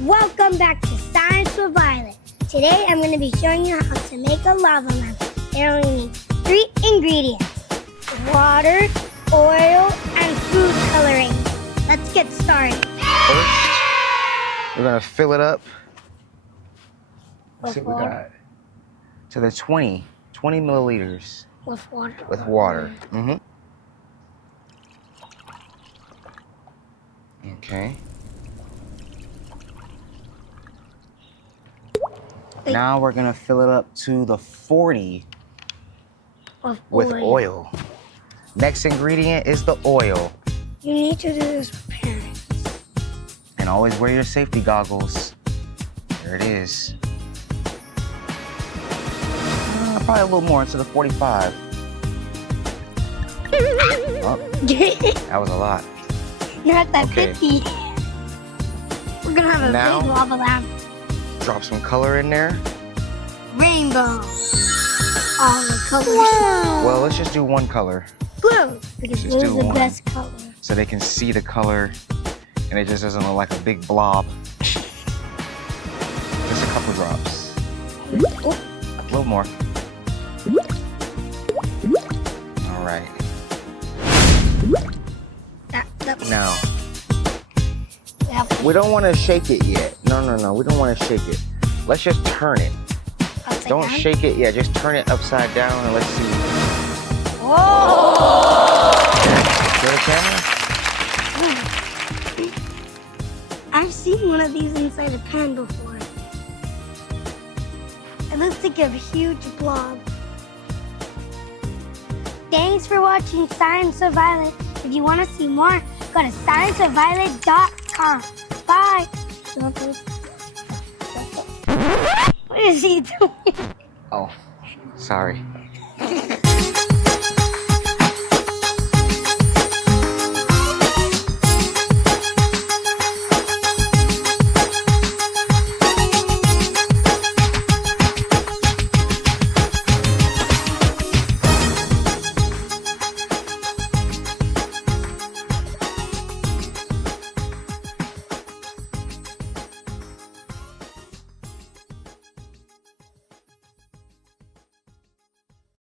Welcome back to Science with Violet. Today I'm going to be showing you how to make a lava lamp. It only needs 3 ingredients: water, oil, and food coloring. Let's get started. First, we're going to fill it up. Let's see what we water. got. To the 20 milliliters. With water. With water. Okay. Now we're gonna fill it up to the 40 with oil. Next ingredient is the oil. You need to do this with parents. And always wear your safety goggles. There it is. Probably a little more into the 45. Oh, that was a lot. Not that Okay. 50. We're gonna have a Now- big lava lamp. Drop some color in there. Rainbow. All the colors. Well, let's just do one color Blue. Because Just blue do is the one. best color. so they can see the color and it just doesn't look like a big blob. Just a couple drops. Oh, A little more. All right. that Now, that we don't want to shake it yet. No. We don't want to shake it. Let's just turn it. upside Don't down. shake it. Yeah, just turn it upside down and let's see. Whoa! Show the camera? I've seen one of these inside a pan before. It looks like a huge blob. Thanks for watching Science of Violet. If you want to see more, go to scienceofviolet.com. Bye. What is he doing? Oh, sorry.